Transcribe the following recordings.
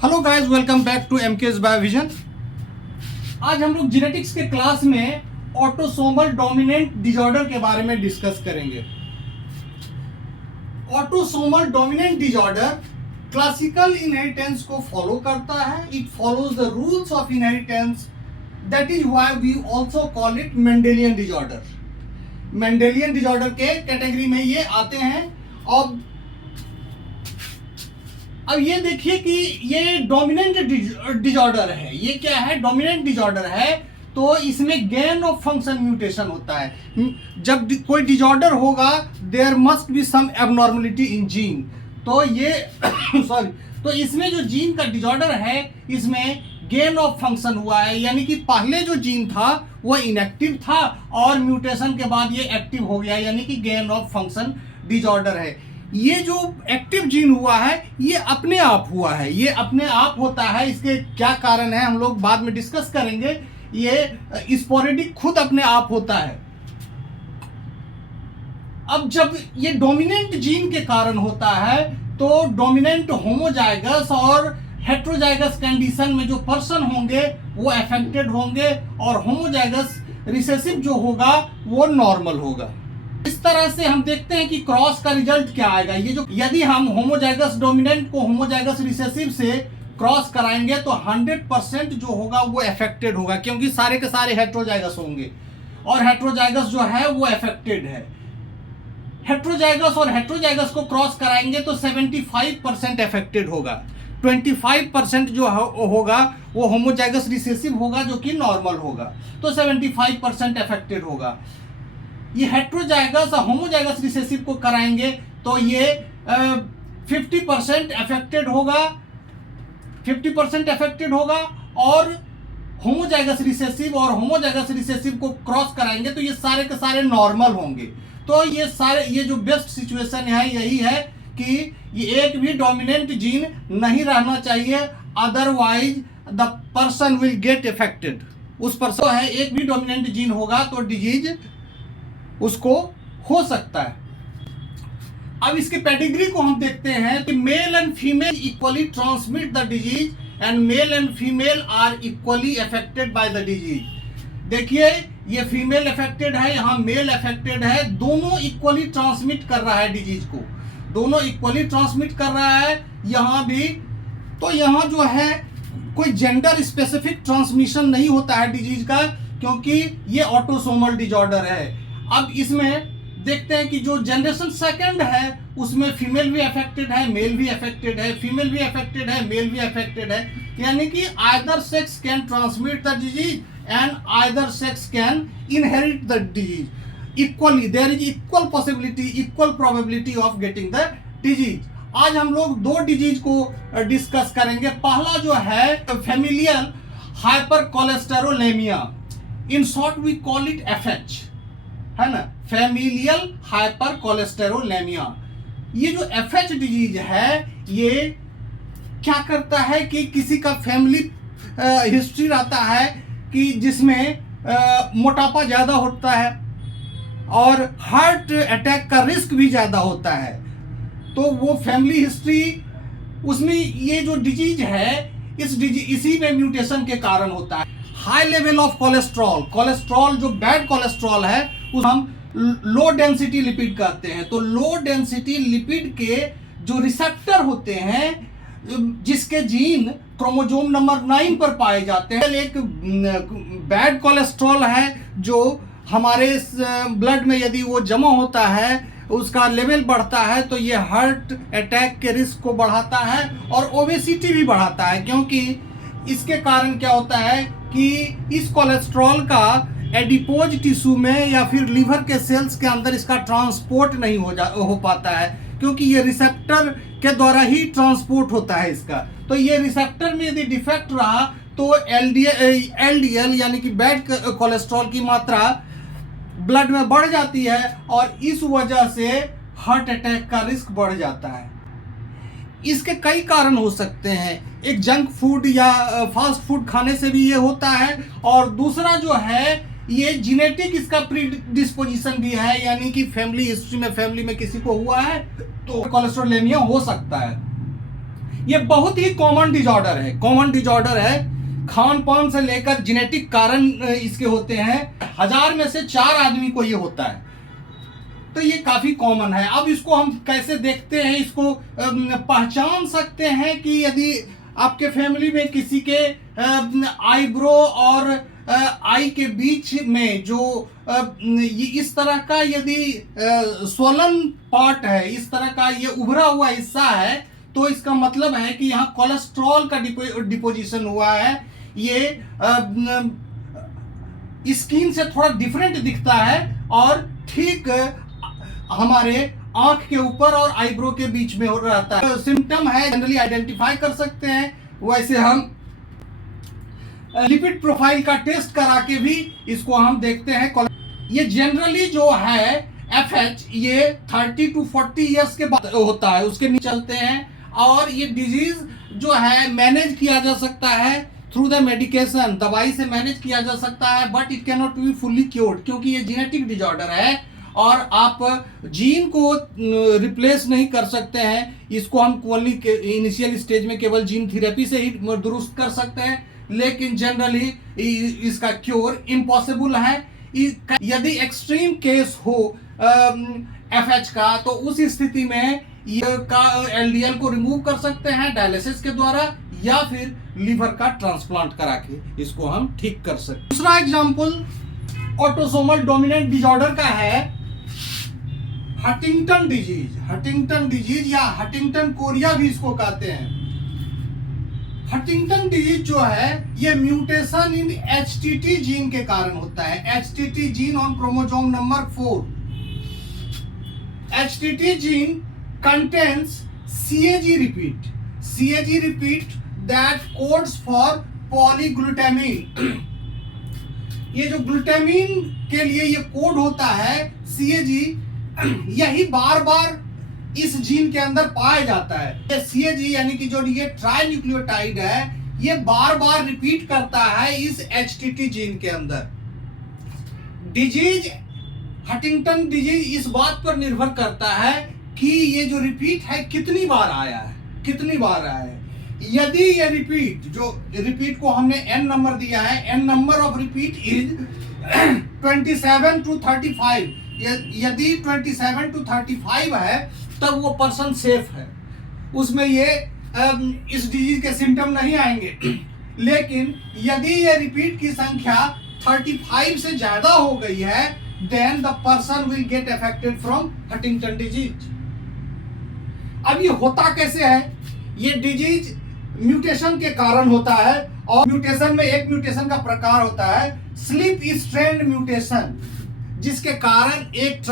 Hello guys, welcome back to MKS Biovision. आज हम लोग जेनेटिक्स के क्लास में ऑटोसोमल डोमिनेंट डिसऑर्डर के बारे में डिस्कस करेंगे। Autosomal dominant disorder classical inheritance को फॉलो करता है। It follows the rules of inheritance, that is why we also call it Mendelian disorder. Mendelian disorder के कैटेगरी में ये आते हैं। अब ये देखिए कि ये डोमिनेंट डिसऑर्डर है। ये क्या है? डोमिनेंट डिसऑर्डर है, तो इसमें गेन ऑफ फंक्शन म्यूटेशन होता है। जब कोई डिसऑर्डर होगा, there must be some abnormality in gene. तो ये सॉरी, तो इसमें जो जीन का डिसऑर्डर है, इसमें गेन ऑफ फंक्शन हुआ है, यानी कि पहले जो जीन था वो इनएक्टिव था और म्यूटेशन के बाद ये एक्टिव हो गया, यानी कि गेन ऑफ फंक्शन डिसऑर्डर है। ये जो एक्टिव जीन हुआ है, ये अपने आप हुआ है, ये अपने आप होता है। इसके क्या कारण है हम लोग बाद में डिस्कस करेंगे। ये स्पोरेडिक खुद अपने आप होता है। अब जब ये डोमिनेंट जीन के कारण होता है, तो डोमिनेंट होमोजाइगस और हेट्रोजाइगस कंडीशन में जो पर्सन होंगे वो अफेक्टेड होंगे, और होमोजाइगस रिसेसिव जो होगा वो नॉर्मल होगा। इस तरह से हम देखते हैं कि क्रॉस का रिजल्ट क्या आएगा। ये जो यदि हम होमोजाइगस डोमिनेंट को होमोजाइगस रिसेसिव से क्रॉस कराएंगे तो 100% जो होगा वो अफेक्टेड होगा, क्योंकि सारे के सारे हेट्रोजाइगस होंगे और हेट्रोजाइगस जो है वो अफेक्टेड है। हेट्रोजाइगस और हेट्रोजाइगस को क्रॉस कराएंगे तो 75% अफेक्टेड होगा। 25% जो होगा वो होमोजाइगस रिसेसिव होगा, जो कि नॉर्मल होगा, तो 75% अफेक्टेड होगा। ये हेट्रोजाइगस और होमोजाइगस रिसेसिव को कराएंगे तो ये 50% अफेक्टेड होगा, 50% अफेक्टेड होगा। और होमोजाइगस रिसेसिव और होमोजाइगस रिसेसिव को क्रॉस कराएंगे तो ये सारे के सारे नॉर्मल होंगे। तो ये जो बेस्ट सिचुएशन है यही है कि ये एक भी डोमिनेंट जीन नहीं रहना चाहिए, otherwise the person will get affected. उस पर्सन है एक भी डोमिनेंट जीन होगा तो डिजीज उसको हो सकता है। अब इसके पेडिग्री को हम देखते हैं कि male and female equally transmit the disease and male and female are equally affected by the disease. देखिए, ये फीमेल अफेक्टेड है, यहाँ मेल अफेक्टेड है, दोनों इक्वली ट्रांसमिट कर रहा है डिजीज को, दोनों इक्वली ट्रांसमिट कर रहा है यहाँ भी। तो यहाँ जो है कोई जेंडर स्पेसिफिक ट्रांसमिशन नहीं होता है डिजीज का, क्योंकि ये ऑटोसोमल डिसऑर्डर है। अब इसमें देखते हैं कि जो जनरेशन सेकंड है उसमें फीमेल भी अफेक्टेड है, मेल भी अफेक्टेड है, फीमेल भी अफेक्टेड है, मेल भी अफेक्टेड है, यानी कि either sex can transmit the disease and either sex can inherit the disease equally. There is equal possibility, equal probability of getting the disease. आज हम लोग दो डिजीज को डिस्कस करेंगे। पहला जो है familial hypercholesterolemia, in short we call it FH, है ना, फैमिलियल हाइपर कोलेस्टेरोलेमिया। ये जो एफएच डिजीज है, ये क्या करता है कि किसी का फैमिली हिस्ट्री रहता है कि जिसमें मोटापा ज़्यादा होता है और हार्ट अटैक का रिस्क भी ज़्यादा होता है, तो वो फैमिली हिस्ट्री उसमें ये जो डिजीज है इसी में म्यूटेशन के कारण होता है। High level of cholesterol, cholesterol जो बैड कोलेस्ट्रॉल है उस हम लो डेंसिटी लिपिड कहते हैं। तो लो डेंसिटी लिपिड के जो रिसेप्टर होते हैं, जिसके जीन क्रोमोसोम नंबर 9 पर पाए जाते हैं, एक बैड कोलेस्ट्रॉल है जो हमारे ब्लड में यदि वो जमा होता है, उसका लेवल बढ़ता है, तो ये हार्ट अटैक के रिस्क को बढ़ाता है और ओबेसिटी भी बढ़ाता है, क्योंकि इसके कारण क्या होता है कि इस कोलेस्ट्रॉल का एडिपोज टिश्यू में या फिर लीवर के सेल्स के अंदर इसका ट्रांसपोर्ट नहीं हो पाता है, क्योंकि ये रिसेप्टर के द्वारा ही ट्रांसपोर्ट होता है इसका। तो ये रिसेप्टर में यदि डिफेक्ट रहा तो एलडीएल यानी कि बैड कोलेस्ट्रॉल की मात्रा ब्लड में बढ़ जाती है और इस वजह से हार्ट अटैक का रिस्क बढ़ जाता है। इसके कई कारण हो सकते हैं, एक जंक फूड या फास्ट फूड खाने से भी ये होता है, और दूसरा जो है ये जेनेटिक इसका प्रीडिस्पोजिशन भी है, यानी कि फैमिली हिस्ट्री में किसी को हुआ है तो कोलेस्टेरोलेमिया हो सकता है। ये बहुत ही कॉमन डिजॉर्डर है। खान पान से लेकर जेनेटिक कारण इसके होते हैं। 1000 में से 4 आदमी को ये होता है, तो ये काफी कॉमन है। अब इसको हम कैसे देखते हैं, इसको पहचान सकते हैं कि यदि आपके फैमिली में किसी के आईब्रो और आई के बीच में जो ये इस तरह का यदि स्वलन पार्ट है, इस तरह का ये उभरा हुआ हिस्सा है, तो इसका मतलब है कि यहाँ कोलेस्ट्रॉल का डिपोजिशन हुआ है। ये स्किन से थोड़ा डिफरेंट दिखता है और ठीक हमारे आंख के ऊपर और आईब्रो के बीच में हो रहता है। सिम्टम है, जनरली आइडेंटिफाई कर सकते हैं। वैसे हम लिपिड प्रोफाइल का टेस्ट करा के भी इसको हम देखते हैं। ये जनरली जो है FH ये 30 to 40 ईयर्स के बाद होता है, उसके नीचे चलते हैं। और ये डिजीज जो है मैनेज किया जा सकता है थ्रू द मेडिकेशन, दवाई से मैनेज किया जा सकता है, but it can not be fully cured, क्योंकि ये जेनेटिक डिजॉर्डर है और आप जीन को रिप्लेस नहीं कर सकते हैं। इसको हम ओनली इनिशियल स्टेज में केवल जीन थेरेपी से ही दुरुस्त कर सकते हैं, लेकिन जनरली इसका क्योर इम्पॉसिबल है। यदि एक्सट्रीम केस हो FH का, तो उस स्थिति में ये का LDL को रिमूव कर सकते हैं डायलिसिस के द्वारा, या फिर लीवर का ट्रांसप्लांट करा के इसको हम ठीक कर सकते हैं। दूसरा एग्जांपल ऑटोसोमल डोमिनेंट डिसऑर्डर का है हंटिंगटन डिजीज या हंटिंगटन कोरिया भी इसको कहते हैं। हंटिंगटन डिजीज जो है ये म्यूटेशन इन HTT जीन के कारण होता है। HTT gene on chromosome number 4। HTT gene contains CAG repeat that codes for polyglutamine। ये जो ग्लूटामिन के लिए ये कोड होता है CAG, यही बार बार इस जीन के अंदर पाया जाता है। ये CAG यानी कि जो ये ट्राई न्यूक्लियोटाइड है, ये बार बार रिपीट करता है इस HTT जीन के अंदर। डिजीज हंटिंगटन डिजीज इस बात पर निर्भर करता है कि ये जो रिपीट है कितनी बार आया है। यदि ये रिपीट को हमने n नंबर दिया है, n number of repeat is 27 to 35, यदि 27 to 35 है तब वो पर्सन सेफ है, उसमें ये इस डिजीज के सिम्टम नहीं आएंगे। लेकिन यदि ये रिपीट की संख्या 35 से ज्यादा हो गई है, then the person will get affected from Huntington disease। अब ये होता कैसे है? ये डिजीज म्यूटेशन के कारण होता है, और म्यूटेशन में एक म्यूटेशन का प्रकार होता है स्लिप स्ट्रैंड म्यूटेशन, जिसके कारण एक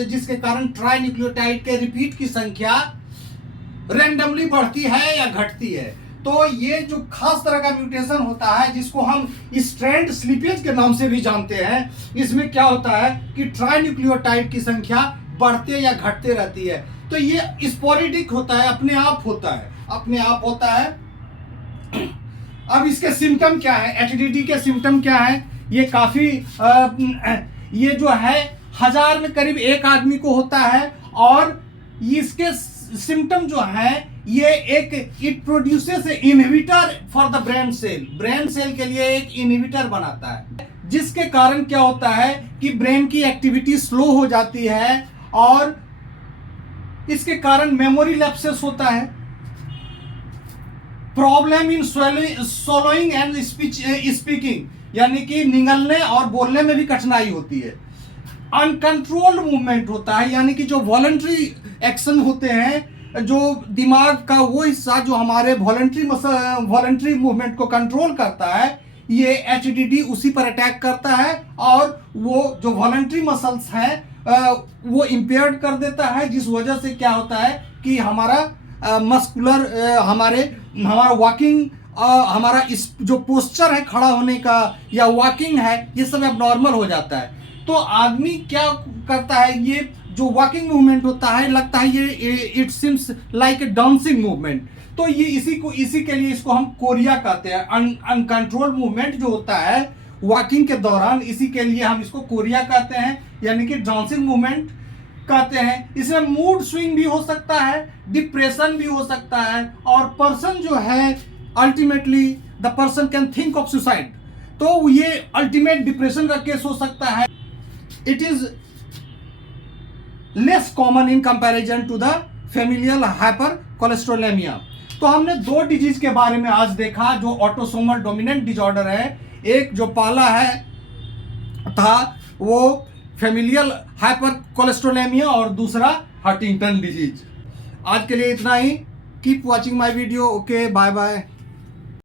जिसके कारण ट्राई न्यूक्लियोटाइड के रिपीट की संख्या रैंडमली बढ़ती है या घटती है। तो ये जो खास तरह का म्यूटेशन होता है, जिसको हम स्ट्रैंड स्लिपेज के नाम से भी जानते हैं, इसमें क्या होता है कि ट्राई न्यूक्लियोटाइड की संख्या बढ़ते या घटते रहती है। तो ये स्पोरेडिक होता है, अपने आप होता है। अब इसके सिम्टम क्या है? HTT के सिम्टम क्या है? ये काफी ये जो है 1000 में करीब 1 आदमी को होता है, और इसके सिम्टम जो है ये it produces inhibitor for the brain cell के लिए एक इनहिबिटर बनाता है, जिसके कारण क्या होता है कि ब्रेन की एक्टिविटी स्लो हो जाती है, और इसके कारण मेमोरी लैप्सेस होता है, problem in swallowing and speaking, यानी कि निगलने और बोलने में भी कठिनाई होती है। अनकंट्रोल्ड मूवमेंट होता है, यानी कि जो वॉलंटरी एक्शन होते हैं, जो दिमाग का वो हिस्सा जो हमारे वॉलंटरी मूवमेंट को कंट्रोल करता है, ये HTT उसी पर अटैक करता है, और वो जो वॉलंटरी मसल्स हैं वो इम्पेयर्ड कर देता है, जिस वजह से क्या होता है कि हमारा मस्कुलर हमारा वॉकिंग, हमारा इस जो पोस्चर है खड़ा होने का या वॉकिंग है, ये सब एबनॉर्मल हो जाता है। तो आदमी क्या करता है, ये जो वॉकिंग मूवमेंट होता है, लगता है ये it seems like a dancing movement. तो ये इसी के लिए इसको हम कोरिया कहते हैं। अनकंट्रोल्ड मूवमेंट जो होता है वॉकिंग के दौरान, इसी के लिए हम इसको कोरिया कहते हैं, यानी कि डांसिंग मूवमेंट। कहते हैं। इसमें मूड स्विंग भी हो सकता है, डिप्रेशन भी हो सकता है, और पर्सन जो है ultimately the person can think of suicide. तो ये अल्टीमेट डिप्रेशन का केस हो सकता है। It is less common in comparison to the familial hypercholesterolemia. तो हमने दो डिजीज के बारे में आज देखा जो ऑटोसोमल डोमिनेंट डिसऑर्डर है। एक जो पहला है था वो फेमिलियल हाइपर कोलेस्ट्रोलेमिया और दूसरा हंटिंगटन डिजीज। आज के लिए इतना ही। Keep watching my video. Okay, bye bye.